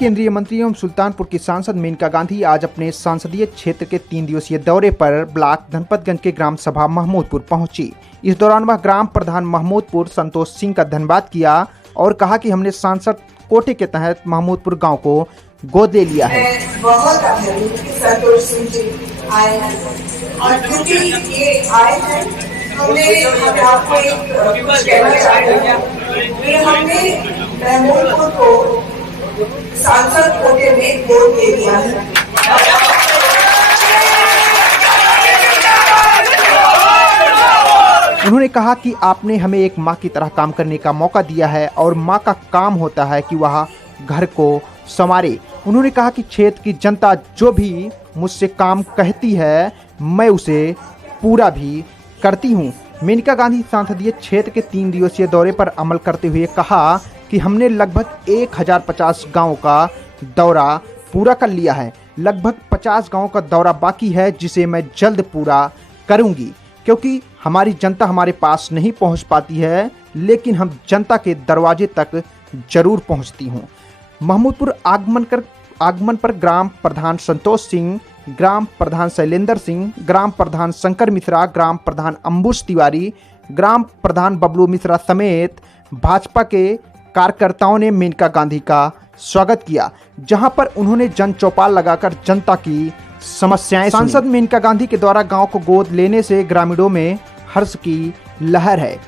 केंद्रीय मंत्री एवं सुल्तानपुर की सांसद मेनका गांधी आज अपने संसदीय क्षेत्र के 3 दिवसीय दौरे पर ब्लॉक धनपतगंज के ग्राम सभा महमूदपुर पहुंची। इस दौरान वह ग्राम प्रधान महमूदपुर संतोष सिंह का धन्यवाद किया और कहा कि हमने सांसद कोटे के तहत महमूदपुर गांव को गोद ले लिया है। बहुत आभारी हूं कि संतोष सिंह जी आए हैं और क्योंकि ये आए हैं हमने आपको एक कुछ कहना चाहते हैं कि हमने महमूदपुर को सांसद कोटे में गोद ले लिया है। उन्होंने कहा कि आपने हमें एक माँ की तरह काम करने का मौका दिया है और माँ का काम होता है कि वह घर को संवारे। उन्होंने कहा कि क्षेत्र की जनता जो भी मुझसे काम कहती है मैं उसे पूरा भी करती हूँ। मेनका गांधी संसदीय क्षेत्र के 3 दिवसीय दौरे पर अमल करते हुए कहा कि हमने लगभग 1050 गाँव का दौरा पूरा कर लिया है। लगभग 50 गाँव का दौरा बाकी है जिसे मैं जल्द पूरा करूंगी, क्योंकि हमारी जनता हमारे पास नहीं पहुंच पाती है, लेकिन हम जनता के दरवाजे तक जरूर पहुंचती हूं। महमूदपुर आगमन पर ग्राम प्रधान संतोष सिंह, ग्राम प्रधान शैलेंद्र सिंह, ग्राम प्रधान शंकर मिश्रा, ग्राम प्रधान अंबुश तिवारी, ग्राम प्रधान बबलू मिश्रा समेत भाजपा के कार्यकर्ताओं ने मेनका गांधी का स्वागत किया, जहां पर उन्होंने जन चौपाल लगाकर जनता की समस्याएं सुनी। सांसद मेनका गांधी के द्वारा गांव को गोद लेने से ग्रामीणों में हर्ष की लहर है।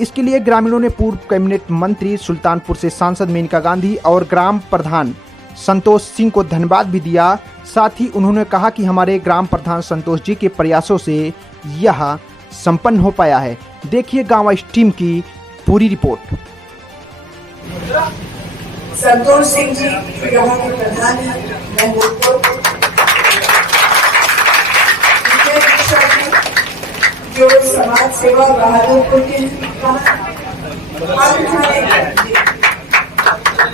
इसके लिए ग्रामीणों ने पूर्व कैबिनेट मंत्री सुल्तानपुर से सांसद मेनका गांधी और ग्राम प्रधान संतोष सिंह को धन्यवाद भी दिया। साथ ही उन्होंने कहा कि हमारे ग्राम प्रधान संतोष जी के प्रयासों से यह संपन्न हो पाया है। देखिए गांव इस टीम की पूरी रिपोर्ट। संतोष सिंह जी यहाँ के प्रधान हैं, जो समाज सेवा बहादुरपुर के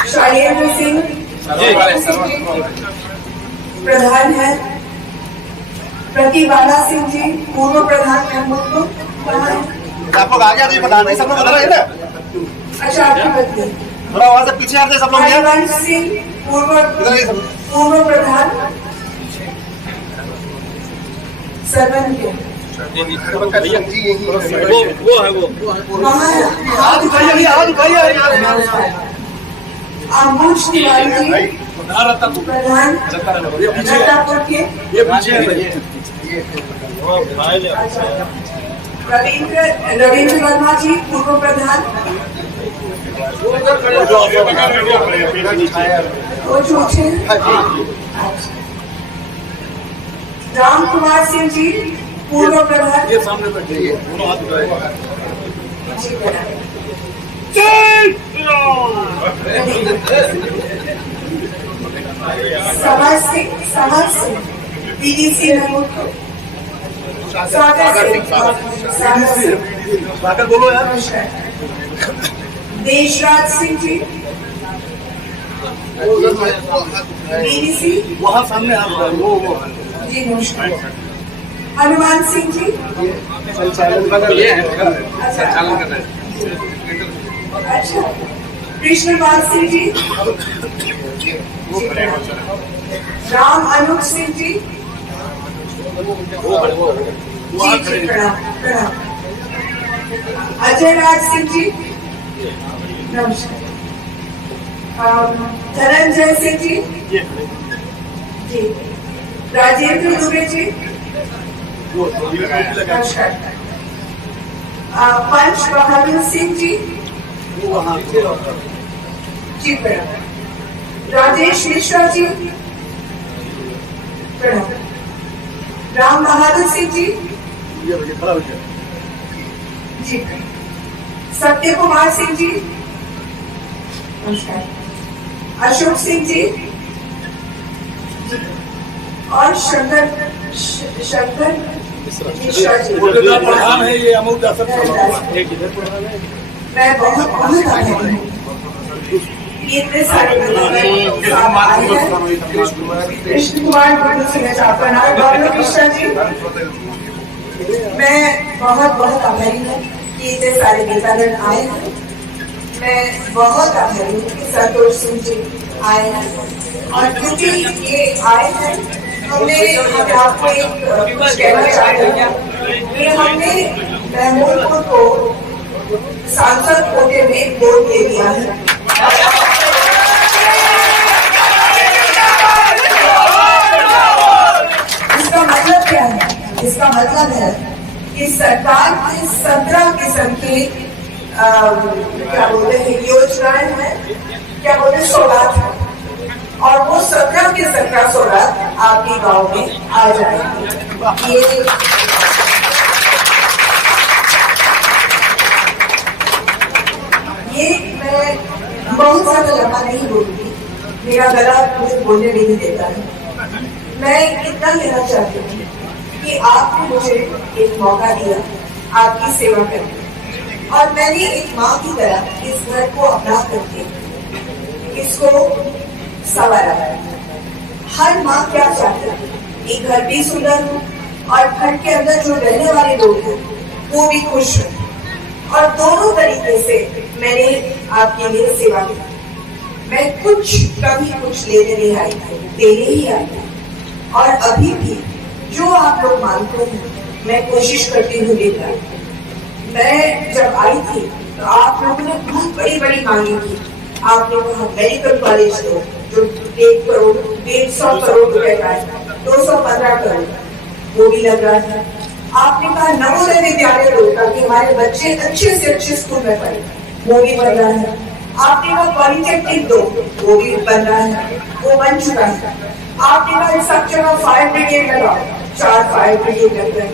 शैलेंद्र सिंह प्रधान है, प्रतिबाला सिंह जी पूर्व प्रधान है। आप लोग आगे आगे प्रधान नहीं, सब लोग उधर है ना। अच्छा आपकी बदली थोड़ा वहां से पीछे आते सब लोग। हरिवंश सिंह पूर्व प्रधान सरवन के वो है वो अंबुश तिवारी जी प्रधान रत्तापुर के, रविंद्र वर्मा जी पूर्व प्रधान, वो छोटे राम कुमार सिंह जी पूर्व प्रधान, ये सामने तक है। समर सिंह बीडीसी महमूदपुर, बोलो यार। देशराज सिंह जी बीडीसी वहाँ सामने आप वो जी नमस्कार। हनुमान सिंह जी संचालन कर रहे हैं। अच्छा, कृष्णपाल सिंह जी, राम अनूप सिंह जी, जी प्रणाम। अजय राज सिंह जी नमस्कार। धनंजय सिंह जी जी, राजेंद्र दुबे जी नमस्कार। पंच बहादुर सिंह जी जी प्रणाम। राजेश मिश्रा जी प्रणाम। राम बहादुर सिंह जी जी प्रणाम। सत्य कुमार सिंह जी नमस्कार। अशोक सिंह जी और शंकर मिश्रा जी। है ये अमूल दास। मैं बहुत आभारी हूँ इतने सारे कृष्ण कुमार गौरव मिश्रा जी, मैं बहुत आभारी हूँ कि इतने सारे नेतागण आए हैं। मैं बहुत आभारी हूँ कि संतोष सिंह जी आए हैं और क्योंकि ये आए हैं हमने आपको एक कुछ कहना चाहते हैं कि हमने महमूदपुर को सांसद कोटे में वोट दे दिया है। इसका मतलब क्या है? इसका मतलब है कि सरकार की 17 किस्म की क्या बोलते हैं योजनाएं हैं, क्या बोलते हैं सौगात है, और वो 17 के 17 सौगात आपके गांव में आ जाएंगे। ये मैं बहुत ज्यादा लंबा नहीं बोलूंगी, मेरा गला मुझे बोलने नहीं देता है। मैं इतना कहना चाहती हूँ कि आपने मुझे एक मौका दिया आपकी सेवा करने, और मैंने एक माँ की तरह इस घर को अपना करके इसको संवारा। हर माँ क्या चाहती है कि घर भी सुंदर हो और घर के अंदर जो रहने वाले लोग हैं वो भी खुश हो, और दोनों तरीके से मैंने आपके लिए सेवा की। मैं कभी कुछ लेने नहीं आई, देने ही आई, और अभी भी जो आप लोग मांगते हैं मैं कोशिश करती हूँ देकर। मैं जब आई थी तो आप लोगों ने बहुत बड़ी बड़ी मांगी थी। आपने कहा मेडिकल कॉलेज दो जो 1 करोड़ 150 करोड़ रुपए का है, 215 करोड़ वो भी लग रहा है। आपने कहा नवोदय विद्यालय दो ताकि हमारे बच्चे अच्छे से अच्छे स्कूल में पढ़े, वो भी बन रहा है। आपने कहा पॉलिटेक्निक दो, वो भी बन रहा है, वो बन चुका है। आपने कहा सब जगह फायर ब्रिगेड लगाओ, 4 फायर ब्रिगेड लग गए।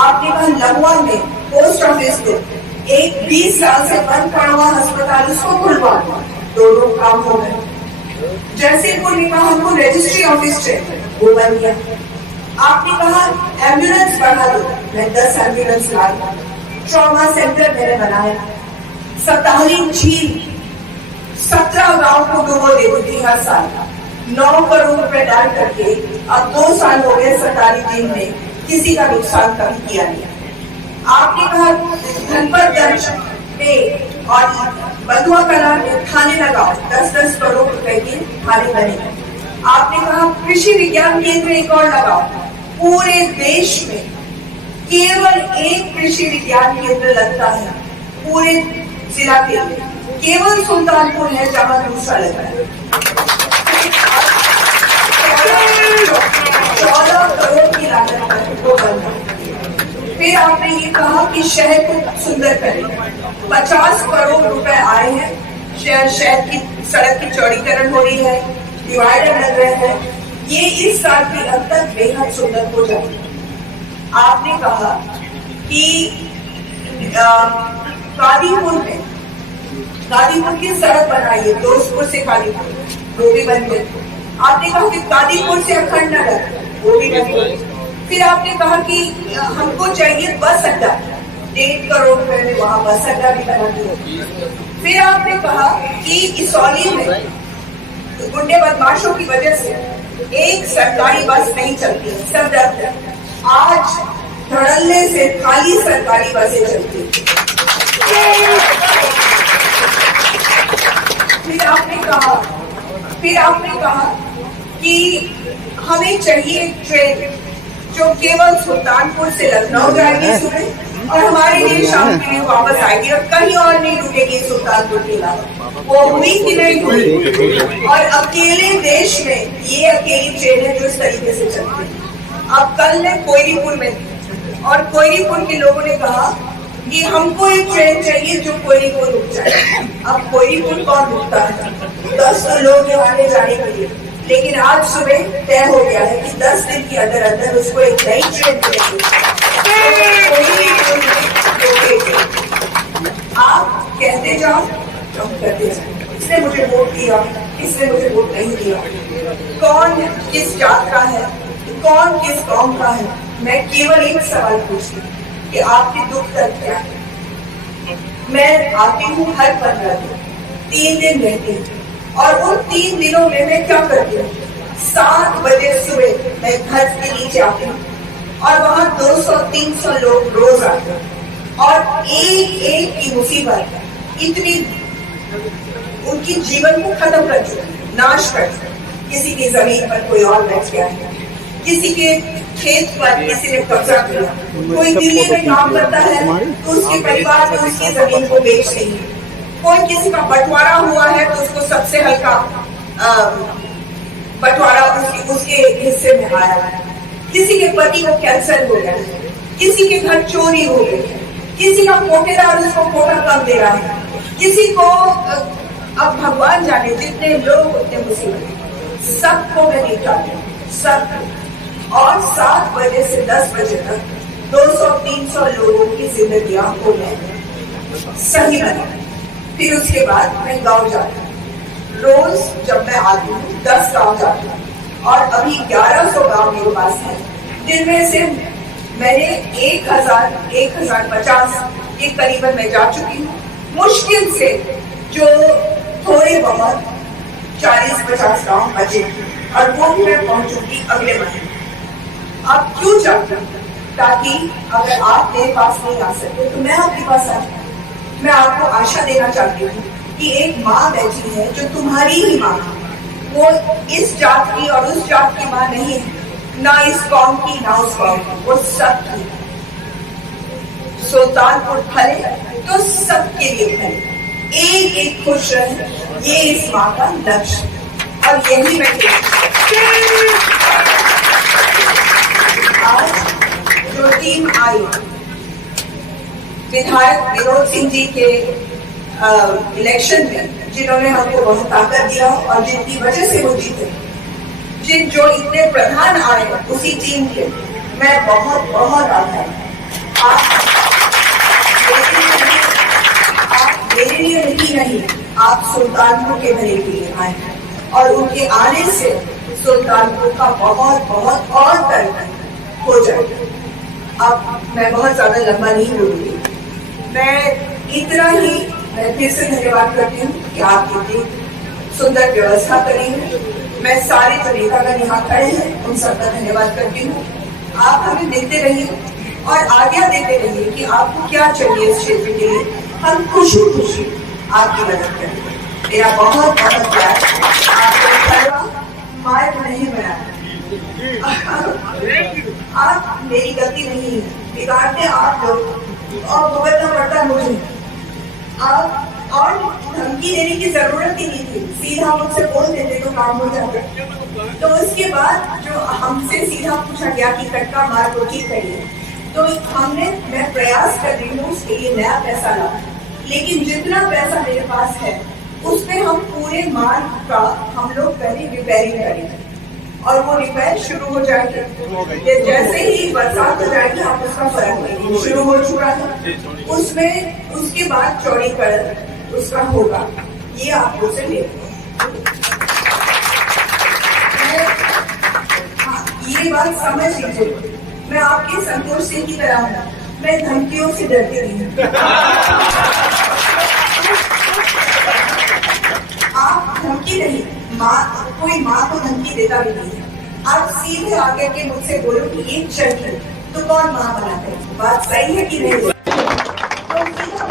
आपने कहा लमुआ में पोस्ट ऑफिस दो, एक 20 साल से बंद पड़ा हुआ अस्पताल उसको खुलवा, दोनों काम हो गए। जैसेपुर में कहा हमको रजिस्ट्री ऑफिस चाहिए, वो बन गया। आपने कहा एम्बुलेंस बढ़ा दो, मैं 10 एम्बुलेंस ला दूं। ट्रॉमा सेंटर मैंने बनाया। सताहरी झील 17 गांव को डुबो देती थी हर साल, 9 करोड़ रुपए डाल करके अब 2 साल हो गए सतारी झील में किसी का नुकसान कभी किया नहीं। आपने कहा धनपतगंज में और बधुआ कला में थाने लगाओ, 10-10 करोड़ रुपए के थाने बने। आपने कहा कृषि विज्ञान केंद्र एक और लगाओ। पूरे देश में केवल एक कृषि विज्ञान केंद्र लगता है पूरे जिला के लिए, केवल सुल्तानपुर है जहां दूसरा लगा है। 14 करोड़ की लागत को बना। फिर आपने ये कहा कि शहर को सुंदर करें, 50 करोड़ रुपए आए हैं। शहर की सड़क की चौड़ीकरण हो रही है, डिवाइडर लग रहे हैं, ये इस साल के अंत तक बेहद सुंदर हो जाए। आपने कहा कि कादीपुर की सड़क बनाइए, फिरोजपुर से कादीपुर, वो भी बन गई। आपने कहा कि कादीपुर से अखंड नगर, वो भी बन गई। फिर आपने कहा कि हमको चाहिए बस अड्डा, 1.5 करोड़ रुपए में वहां बस अड्डा भी बना दिया। फिर आपने कहा कि इसौली में गुंडे बदमाशों की वजह से एक सरकारी बस नहीं चलती, सब डरते हैं। आज धड़ल्ले से खाली सरकारी बसें चलती। फिर आपने कहा कि हमें चाहिए ट्रेन जो केवल सुल्तानपुर से लखनऊ जाएगी सुबह और हमारे लिए शाम के लिए वापस आएगी और कहीं और नहीं रुकेगी सुल्तानपुर के अलावा। वो हुई कि नहीं हुई? और अकेले देश में ये अकेली ट्रेन है जो इस तरीके से चलती है। अब कल मैं कोयरीपुर में थी और कोयरीपुर के लोगों ने कहा कि हमको एक ट्रेन चाहिए जो कोयरीपुर रुक जाए। अब कोयरीपुर कौन रुकता है? 10 लोग हैं आने जाने के लिए, लेकिन आज सुबह तय हो गया है कि 10 दिन के अंदर अंदर उसको एक नई ट्रेन मिलेगी। आप कहते जाओ, हम करते जाओ। इसने मुझे वोट दिया, इसने मुझे वोट नहीं दिया, कौन किस जात का है, कौन किस कौम का है, मैं केवल एक सवाल पूछती हूँ कि आपके दुख दर्द क्या है। मैं आती हूँ हर 15 दिन, 3 दिन रहती हूँ, और उन 3 दिनों में मैं क्या करती हूँ? 7 बजे सुबह मैं घर के नीचे आती हूँ और वहां 200-300 लोग रोज आते हैं, और एक एक की मुसीबत इतनी उनकी जीवन को खत्म कर दिया, नाश कर दिया। किसी की जमीन पर कोई और बैठ गया है, किसी के खेत पर किसी ने कब्जा किया, कोई दिल्ली में काम करता है तो उसके परिवार ने उसकी जमीन को बेच दी, कोई किसी का बंटवारा हुआ है तो उसको सबसे हल्का बंटवारा उसके हिस्से में आया है, किसी के पति को कैंसर हो गया है, किसी के घर चोरी हो गई है, किसी का कोटेदार उसको कोटा कम दे रहा है, किसी को अब भगवान जाने जितने लोग उतने मुसीबत, सबको मैं निपटाती हूँ, सब। और 7 बजे से 10 बजे तक 200-300 लोगों की जिंदगियां हो गई सही बना। फिर उसके बाद मैं गांव जाती हूँ, रोज जब मैं आती हूँ 10 गांव जाती हूँ और अभी 1100 गांव मेरे पास है, जिनमें से मैंने 1050 के करीबन मैं जा चुकी हूँ। मुश्किल से जो थोड़े बहुत 40-50 गांव बचे और वो भी मैं पहुंचूंगी अगले महीने। आप क्यों चाहते हैं? ताकि अगर आप मेरे पास नहीं आ सकते तो मैं आपके पास आ जाऊं। मैं आपको आशा देना चाहती हूँ कि एक माँ बैठी है जो तुम्हारी ही माँ है, वो इस जात की और उस जात की माँ नहीं है, ना इस कौम की ना उस कौम की, वो सब की। सुल्तानपुर फले तो सबके लिए फले, एक एक खुश रहे, ये इस माँ का लक्ष्य। और यही मैं आज जो टीम आई, विधायक विनोद सिंह जी के इलेक्शन में जिन्होंने हमको बहुत ताकत दिया और जिनकी वजह से वो जीते, जो इतने प्रधान आए उसी टीम के, मैं बहुत बहुत आभारी हूं। आप मेरे लिए नहीं, आप सुल्तानपुर के भले के लिए आए हैं और उनके आने से सुल्तानपुर का बहुत बहुत और तरक्की हो जाएगी। अब मैं बहुत ज्यादा लंबा नहीं बोलूंगी, मैं इतना ही मैं फिर से धन्यवाद करती हूँ कि आप इतनी सुंदर व्यवस्था करेंगे। मैं सारे जो नेतागण यहाँ खड़े हैं उन सबका धन्यवाद करती हूँ। आप हमें देते रहिए और आज्ञा देते रहिए कि आपको क्या चाहिए इस क्षेत्र के लिए, हम खुशी खुशी आपकी मदद करेंगे। मेरा बहुत बहुत प्यार, आपको मार्ग नहीं बनाया, आप मेरी गलती नहीं है, बिगाड़ते आप लोग और भुगतना पड़ता मुझे। आप और धमकी देने की जरूरत ही नहीं थी, सीधा मुझसे बोल देते तो काम हो जाता। तो उसके बाद जो हमसे सीधा पूछा गया कि कटका मार को ठीक करिए, तो मैं प्रयास कर रही हूँ उसके लिए नया पैसा लाऊं, लेकिन जितना पैसा मेरे पास है उसमें हम पूरे मार्ग का हम लोग पहले रिपेयरिंग करेंगे और वो रिपेयर शुरू हो जाएगी। जैसे ही बरसात हो जाएगी आप उसका फर्क देंगे, शुरू हो चुका है उसमें, उसके बाद चौड़ीकरण उसका होगा, ये आप उसे ले। ये बात समझ लीजिए, मैं आपके संतोष सिंह की तरह हूँ, मैं धमकियों से डरती नहीं। आप धमकी नहीं, कोई माँ को धमकी देता भी नहीं है। आप सीधे आकर के मुझसे बोलो कि एक शर्त है तो कौन माँ बनाते हैं, बात सही है कि नहीं? तो सीधा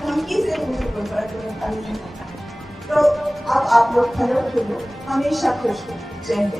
धमकी से मुझे कोई फर्क नहीं। तो अब आप लोग खड़े हो, हमेशा खुश हो। जय हिंद।